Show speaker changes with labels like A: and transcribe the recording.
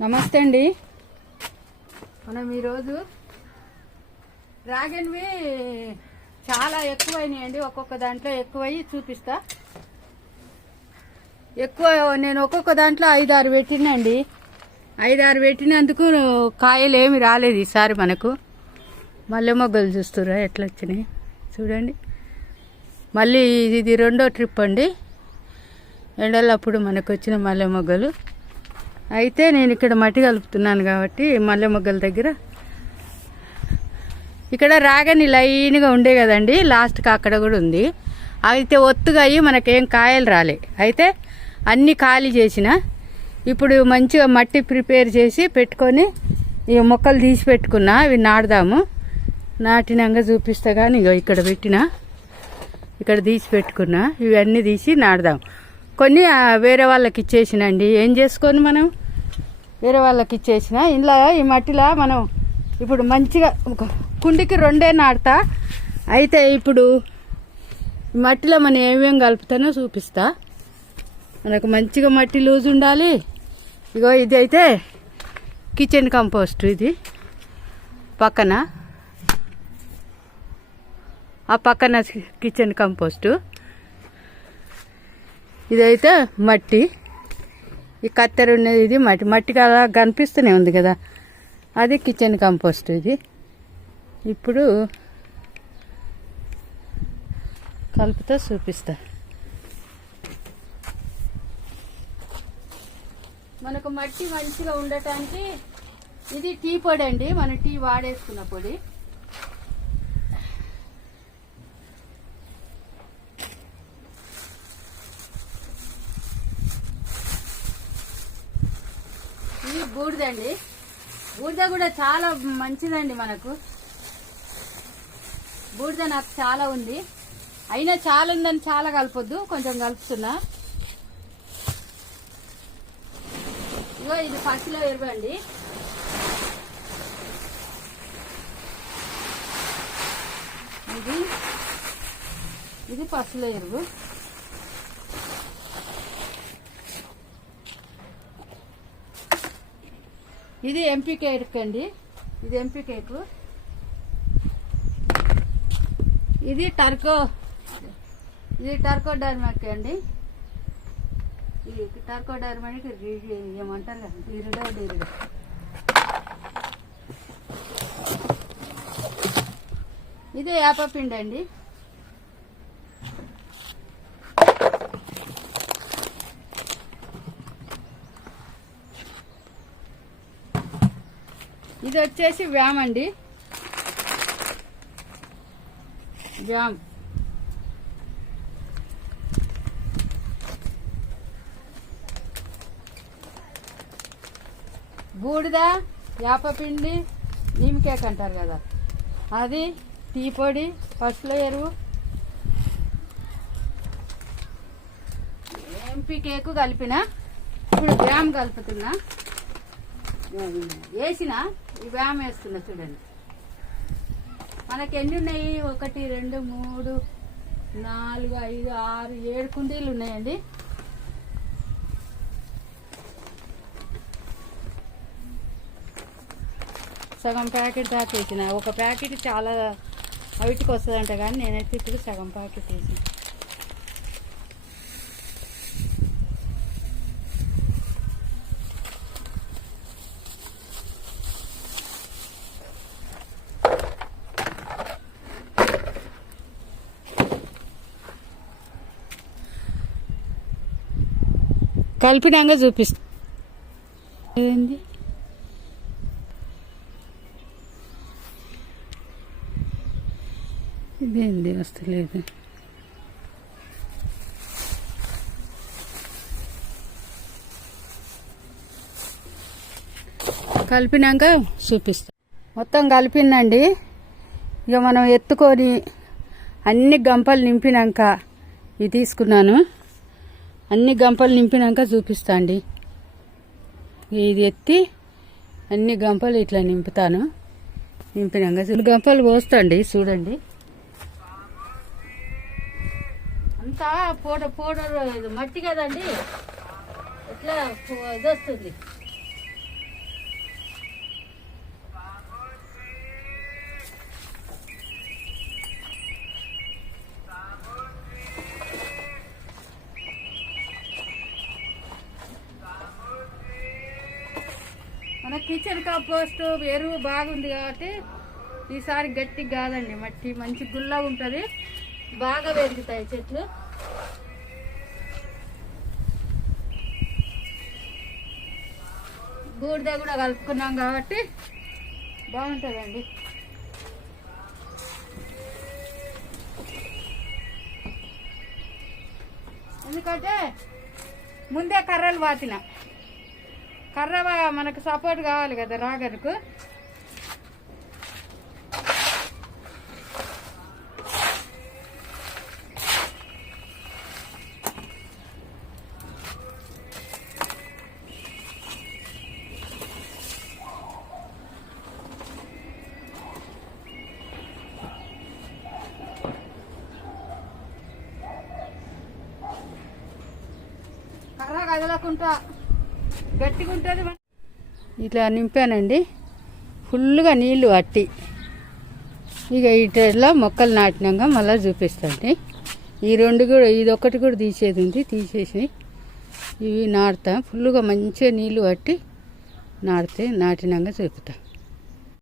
A: నమస్తే అండి. మనం ఈరోజు డ్రాగన్వి చాలా ఎక్కువైనాయండి. ఒక్కొక్క దాంట్లో ఎక్కువయ్యి చూపిస్తా. ఎక్కువ నేను ఒక్కొక్క దాంట్లో ఐదారు పెట్టినండి. ఐదారు పెట్టినందుకు కాయలు ఏమి రాలేదు ఈసారి మనకు. మల్లె మొగ్గలు చూస్తురా ఎట్లా వచ్చినాయి చూడండి. మళ్ళీ ఇది రెండో ట్రిప్ అండి. ఎండలప్పుడు మనకు వచ్చిన మల్లె మొగ్గలు. అయితే నేను ఇక్కడ మట్టి కలుపుతున్నాను కాబట్టి మల్లె మొగ్గల దగ్గర. ఇక్కడ రాగని లైన్గా ఉండే కదండి లాస్ట్కి అక్కడ కూడా ఉంది. అయితే ఒత్తుగా అయ్యి మనకేం కాయలు రాలే. అయితే అన్నీ ఖాళీ చేసిన. ఇప్పుడు మంచిగా మట్టి ప్రిపేర్ చేసి పెట్టుకొని ఈ మొక్కలు తీసి పెట్టుకున్నా అవి నాటుదాము. నాటినాక చూపిస్తా కానీ ఇక ఇక్కడ పెట్టిన. ఇక్కడ తీసి పెట్టుకున్నా. ఇవన్నీ తీసి నాటుదాం కొన్ని వేరే వాళ్ళకి ఇచ్చేసినండి. ఏం చేసుకొని మనం? వేరే వాళ్ళకి ఇచ్చేసిన. ఇంట్లో ఈ మట్టిలో మనం ఇప్పుడు మంచిగా ఒక కుండికి రెండే నాటుతా. అయితే ఇప్పుడు మట్టిలో మనం ఏమేమి కలుపుతానో చూపిస్తా. మనకు మంచిగా మట్టి లూజ్ ఉండాలి. ఇగో ఇది అయితే కిచెన్ కంపోస్ట్ ఇది. పక్కన. ఆ పక్కన కిచెన్ కంపోస్టు. ఇదైతే మట్టి. ఈ కత్తెర ఉన్నది ఇది మట్టి మట్టిగా అలా కనిపిస్తూనే ఉంది కదా. అది కిచెన్ కంపోస్ట్ ఇది. ఇప్పుడు కలుపుతో చూపిస్తా. మనకు మట్టి మంచిగా ఉండటానికి ఇది టీ పొడి అండి. మన టీ వాడేసుకున్న పొడి. బూడిదండి. బూడిద కూడా చాలా మంచిదండి మనకు. బూడిద నాకు చాలా ఉంది. అయినా చాలా ఉందని చాలా కలపొద్దు కొంచెం కలుపుతున్నా. ఇగో ఇది పచ్చిలో ఎరువండి. ఇది. ఇది పసులో ఎరువు. ఇది ఎంపీ కేక్ అండి. ఇది ఎంపీ కేక్. ఇది టర్కో ఇది టర్కో డర్మాక్ అండి. ఈ టర్కో డర్మాక్ ఏమంటారు? కదా డీరుడో డీరుడో ఇది యాపపిండి అండి. ఇది వచ్చేసి వ్యామ్ అండి. వ్యామ్. బూడిద యాపపిండి నీమ్ కేక్ అంటారు కదా. అది టీ పొడి పసులో ఎరువు. ఎంపీ కేకు కలిపిన? ఇప్పుడు వ్యామ్ కలుపుతున్నా. వేసిన ఈ వ్యామ్ వేస్తున్నా చూడండి. మనకి ఎన్ని ఉన్నాయి ఒకటి రెండు మూడు నాలుగు ఐదు ఆరు ఏడు కుండీలు ఉన్నాయండి. సగం ప్యాకెట్ దాకా వేసిన. ఒక ప్యాకెట్ చాలా అవిటికి వస్తుందంట కానీ నేనైతే ఇప్పుడు సగం ప్యాకెట్ వేసిన. కలిపినాక చూపిస్తుంది ఇదేంది? వస్తలేదు. కలిపినాక చూపిస్తా. మొత్తం కలిపిందండి. ఇక మనం ఎత్తుకొని అన్ని గంపలు నింపినాక ఇది తీసుకున్నాను. అన్ని గంపలు నింపినాక చూపిస్తా అండి ఇది ఎత్తి అన్ని గంపలు ఇట్లా నింపుతాను. నింపినాక చూ- గంపలు పోస్తండి చూడండి. అంతా పౌడర్ పౌడర్ మట్టి కదండి? ఇట్లా ఇది వస్తుంది? కిచెన్ కంపోస్ట్ ఎరువు బాగుంది కాబట్టి ఈసారి గట్టి కాదండి మట్టి మంచి గుల్ల ఉంటుంది. బాగా పెరుగుతాయి చెట్లు. బూడిద కూడా కలుపుకున్నాం కాబట్టి బాగుంటుందండి. ఎందుకంటే ముందే కర్రలు వాతినా. కర్ర మనకు సపోర్ట్ కావాలి కదా రాగరకు కర్ర కదలకుండా గట్టిగా ఉంటుంది ఇట్లా నింపానండి. ఫుల్గా నీళ్ళు అట్టి ఇక ఇట్లా మొక్కలు నాటినాక మళ్ళీ చూపిస్తాండి. ఈ రెండు కూడా ఇది ఒకటి కూడా తీసేది ఉంది తీసేసి ఇవి నాటుతా. ఫుల్గా మంచిగా నీళ్ళు పట్టి నాటితే నాటినాక చూపుతా.